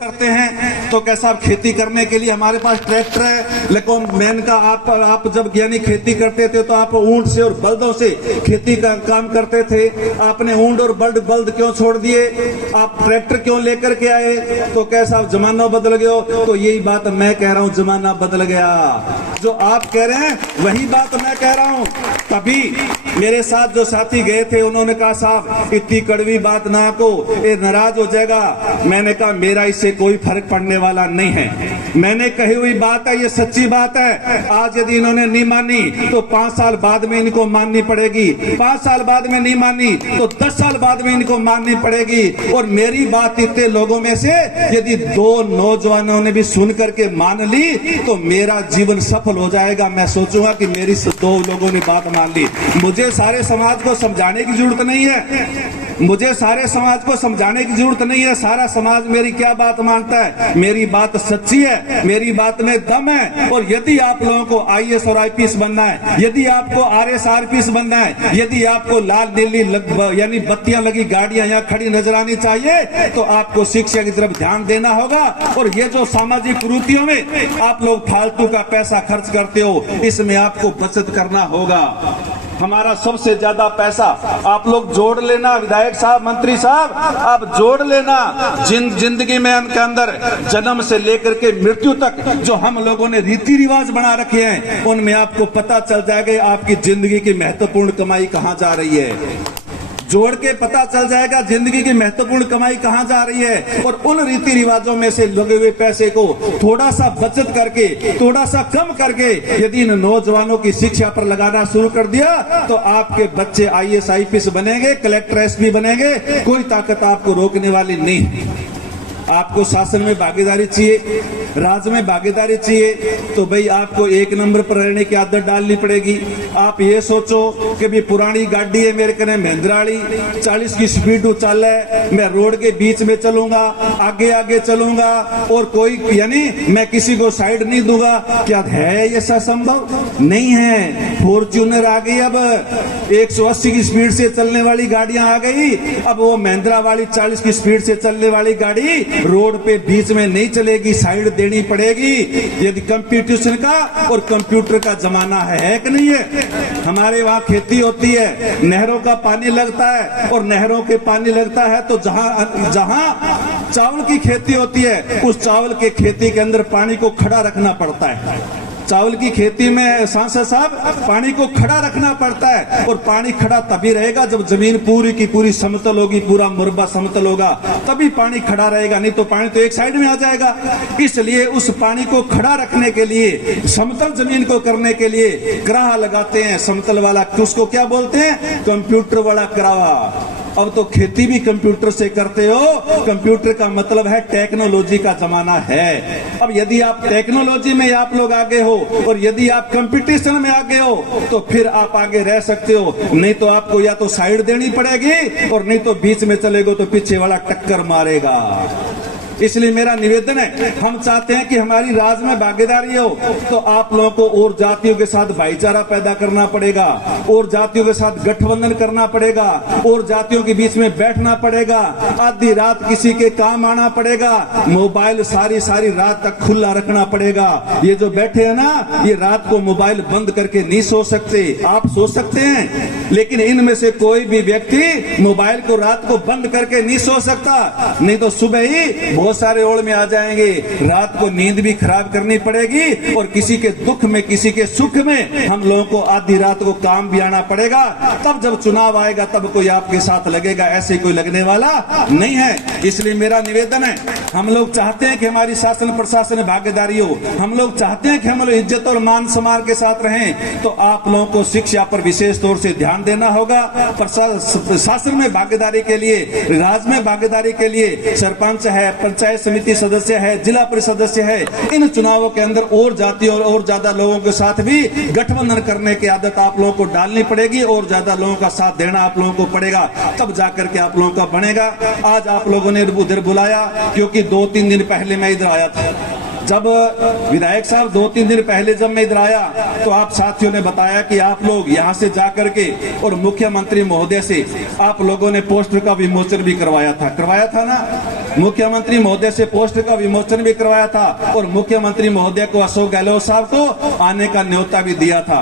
करते हैं तो कैसा आप खेती करने के लिए हमारे पास ट्रैक्टर है, लेकिन मेन का आप जब यानी खेती करते थे तो आप ऊंट से और बल्दों से खेती का काम करते थे। आपने ऊंट और बल्द क्यों छोड़ दिए? आप ट्रैक्टर क्यों लेकर के आए? तो कैसा आप जमाना बदल गए हो? तो यही बात मैं कह रहा हूँ, जमाना बदल गया। जो आप कह रहे हैं वही बात मैं कह रहा हूँ। तभी मेरे साथ जो साथी गए थे उन्होंने कहा साहब इतनी कड़वी बात ना को, ये नाराज हो जाएगा। मैंने कहा मेरा इससे कोई फर्क पड़ने वाला नहीं है। मैंने कही हुई बात है, ये सच्ची बात है। आज यदि इन्होंने नहीं मानी तो 5 साल बाद में इनको माननी पड़ेगी। 5 साल बाद में नहीं मानी तो 10 साल बाद में इनको माननी पड़ेगी। और मेरी बात इतने लोगों में से यदि 2 नौजवानों ने भी सुन करके मान ली तो मेरा जीवन सफल हो जाएगा। मैं सोचूंगा कि मेरी 2 लोगों ने बात मान ली। मुझे सारे समाज को समझाने की जरूरत नहीं है। मुझे सारे समाज को समझाने की जरूरत नहीं है। सारा समाज मेरी क्या बात मानता है? मेरी बात सच्ची है, मेरी बात में दम है। और यदि आप लोगों को IAS और IPS बनना है, यदि आपको RS RPS बनना है, यदि आपको लाल नीली यानी बत्तियां लगी गाड़ियां यहाँ खड़ी नजर आनी चाहिए तो आपको शिक्षा की तरफ ध्यान देना होगा। और ये जो सामाजिक कुरीतियों में आप लोग फालतू का पैसा खर्च करते हो, इसमें आपको बचत करना होगा। हमारा सबसे ज्यादा पैसा आप लोग जोड़ लेना, विधायक साहब, मंत्री साहब, आप जोड़ लेना। जिंदगी में उनके अंदर जन्म से लेकर के मृत्यु तक जो हम लोगों ने रीति रिवाज बना रखे हैं, उनमें आपको पता चल जाएगा आपकी जिंदगी की महत्वपूर्ण कमाई कहाँ जा रही है। जोड़ के पता चल जाएगा जिंदगी की महत्वपूर्ण कमाई कहाँ जा रही है। और उन रीति रिवाजों में से लगे हुए पैसे को थोड़ा सा बचत करके, थोड़ा सा कम करके यदि इन नौजवानों की शिक्षा पर लगाना शुरू कर दिया तो आपके बच्चे IAS IPS बनेंगे, कलेक्टर SP बनेंगे। कोई ताकत आपको रोकने वाली नहीं। आपको शासन में भागीदारी चाहिए, राज में भागीदारी चाहिए तो भाई आपको 1 नंबर पर रहने की आदत डालनी पड़ेगी। आप ये सोचो कि भी पुरानी गाड़ी है मेरे कने महिंद्रा वाली, 40 की स्पीड चल है, मैं रोड के बीच में चलूंगा, आगे आगे चलूंगा और कोई यानी मैं किसी को साइड नहीं दूंगा। क्या है ये संभव? नहीं है। फॉर्च्यूनर आ गई, अब 180 की स्पीड से चलने वाली गाड़ियां आ गई। अब वो महिंद्रा वाली 40 की स्पीड से चलने वाली गाड़ी रोड पे बीच में नहीं चलेगी, साइड देनी पड़ेगी। यदि कंपटीशन का और कंप्यूटर का जमाना है कि नहीं है? हमारे वहाँ खेती होती है, नहरों का पानी लगता है और नहरों के पानी लगता है तो जहाँ चावल की खेती होती है उस चावल के खेती के अंदर पानी को खड़ा रखना पड़ता है। चावल की खेती में सांसद साहब पानी को खड़ा रखना पड़ता है। और पानी खड़ा तभी रहेगा जब जमीन पूरी की पूरी समतल होगी, पूरा मुरबा समतल होगा, तभी पानी खड़ा रहेगा, नहीं तो पानी तो एक साइड में आ जाएगा। इसलिए उस पानी को खड़ा रखने के लिए, समतल जमीन को करने के लिए कराहा लगाते हैं, समतल वाला। उसको क्या बोलते हैं? कंप्यूटर वाला करावा। अब तो खेती भी कंप्यूटर से करते हो। कंप्यूटर का मतलब है टेक्नोलॉजी का जमाना है। अब यदि आप टेक्नोलॉजी में आप लोग आगे हो और यदि आप कंपटीशन में आगे हो तो फिर आप आगे रह सकते हो, नहीं तो आपको या तो साइड देनी पड़ेगी और नहीं तो बीच में चलेगो तो पीछे वाला टक्कर मारेगा। इसलिए मेरा निवेदन है, हम चाहते हैं कि हमारी राज में भागीदारी हो तो आप लोगों को और जातियों के साथ भाईचारा पैदा करना पड़ेगा, और जातियों के साथ गठबंधन करना पड़ेगा, और जातियों के बीच में बैठना पड़ेगा, आधी रात किसी के काम आना पड़ेगा, मोबाइल सारी रात तक खुला रखना पड़ेगा। ये जो बैठे हैं ना, ये रात को मोबाइल बंद करके नहीं सो सकते। आप सो सकते हैं लेकिन इनमें से कोई भी व्यक्ति मोबाइल को रात को बंद करके नहीं सो सकता, नहीं तो सुबह ही बहुत सारे ओड़ में आ जाएंगे। रात को नींद भी खराब करनी पड़ेगी और किसी के दुख में, किसी के सुख में हम लोगों को आधी रात को काम भी आना पड़ेगा। तब जब चुनाव आएगा तब कोई आपके साथ लगेगा, ऐसे कोई लगने वाला नहीं है। इसलिए मेरा निवेदन है, हम लोग चाहते हैं कि हमारी शासन प्रशासन में भागीदारी हो, हम लोग चाहते हैं कि हम लोग इज्जत और मान सम्मान के साथ रहें। तो आप लोगों को शिक्षा पर विशेष तौर से ध्यान देना होगा। प्रशासन में भागीदारी के लिए, राज्य में भागीदारी के लिए सरपंच है, पंचायत समिति सदस्य है, जिला परिषद सदस्य है, इन चुनावों के अंदर और जातियों और ज्यादा लोगों के साथ भी गठबंधन करने की आदत आप लोगों को डालनी पड़ेगी और ज्यादा लोगों का साथ देना आप लोगों को पड़ेगा, तब जाकर के आप लोगों का बनेगा। आज आप लोगों ने उधर बुलाया क्योंकि 2-3 दिन पहले मैं इधर आया था। जब विधायक साहब 2-3 दिन पहले जब मैं इधर आया तो आप साथियों ने बताया कि आप लोग यहाँ से जाकर के और मुख्यमंत्री महोदय से आप लोगों ने पोस्टर का विमोचन भी करवाया था ना। मुख्यमंत्री महोदय से पोस्टर का विमोचन भी करवाया था और मुख्यमंत्री महोदय को अशोक गहलोत साहब को आने का न्योता भी दिया था।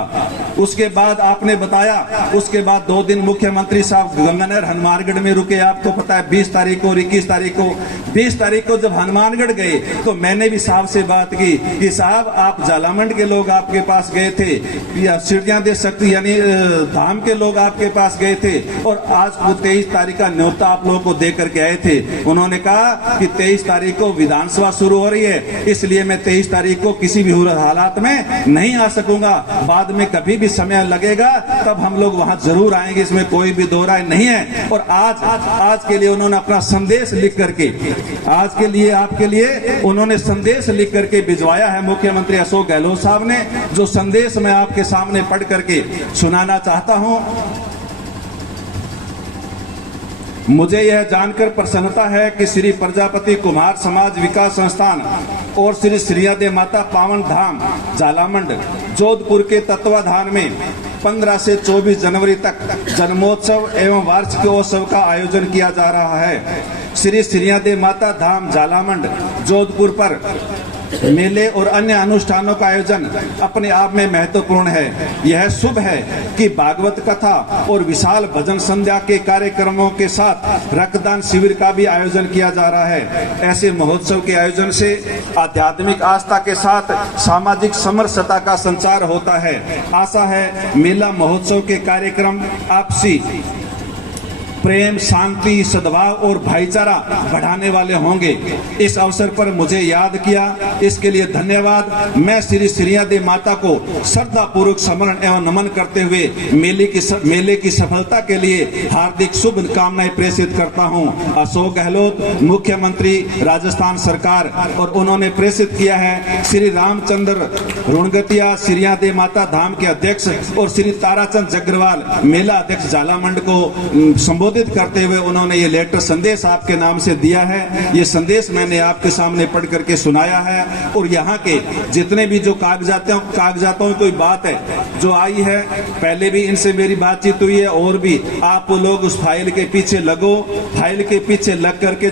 उसके बाद आपने बताया, उसके बाद 2 दिन मुख्यमंत्री साहब गंगानगर हनुमानगढ़ में रुके। आपको पता है 20 तारीख और 21 तारीख को 20 तारीख को जब हनुमानगढ़ गए तो मैंने भी साहब से बात की कि साहब आप जालामंड के लोग आपके पास गए थे या सीढ़ियां दे सकती यानी धाम के लोग आपके पास गए थे और आज वो 23 तारीख का न्योता आप लोगों को दे करके आए थे। उन्होंने कहा कि 23 तारीख को विधानसभा शुरू हो रही है, इसलिए मैं 23 तारीख को किसी भी हालात में नहीं आ सकूंगा। बाद में कभी भी समय लगेगा तब हम लोग वहां जरूर आएंगे, इसमें कोई भी दो राय नहीं है। और आज के लिए उन्होंने अपना संदेश लिख करके आज के लिए आपके लिए उन्होंने संदेश लिख करके भिजवाया है मुख्यमंत्री अशोक गहलोत साहब ने, जो संदेश मैं आपके सामने पढ़ करके सुनाना चाहता हूं। मुझे यह जानकर प्रसन्नता है कि श्री प्रजापति कुमार समाज विकास संस्थान और श्री श्रीयादे माता पावन धाम जालामंड जोधपुर के तत्वाधान में 15 से 24 जनवरी तक जन्मोत्सव एवं वार्षिकोत्सव का आयोजन किया जा रहा है। श्री श्रीयादे माता धाम जालामंड जोधपुर पर मेले और अन्य अनुष्ठानों का आयोजन अपने आप में महत्वपूर्ण है। यह शुभ है कि भागवत कथा और विशाल भजन संध्या के कार्यक्रमों के साथ रक्तदान शिविर का भी आयोजन किया जा रहा है। ऐसे महोत्सव के आयोजन से आध्यात्मिक आस्था के साथ सामाजिक समरसता का संचार होता है। आशा है मेला महोत्सव के कार्यक्रम आपसी प्रेम, शांति, सद्भाव और भाईचारा बढ़ाने वाले होंगे। इस अवसर पर मुझे याद किया, इसके लिए धन्यवाद। मैं श्री श्रीयादे माता को श्रद्धा पूर्वक स्मरण एवं नमन करते हुए मेले की सफलता के लिए हार्दिक शुभकामनाएं प्रेषित करता हूं। अशोक गहलोत मुख्यमंत्री राजस्थान सरकार। और उन्होंने प्रेषित किया है श्री रामचंद्र रुणगतिया श्रीयादे माता धाम के अध्यक्ष और श्री ताराचंद जग्रवाल मेला अध्यक्ष जालामंड को संबोधित करते हुए उन्होंने ये लेटर संदेश आपके नाम से दिया है। ये संदेश मैंने आपके सामने पढ़ करके सुनाया है। और यहाँ के जितने भी जो कागजातों की कोई बात है जो आई है, पहले भी इनसे मेरी बातचीत हुई है और भी आप लोग उस फाइल के पीछे लगो, फाइल के पीछे लग करके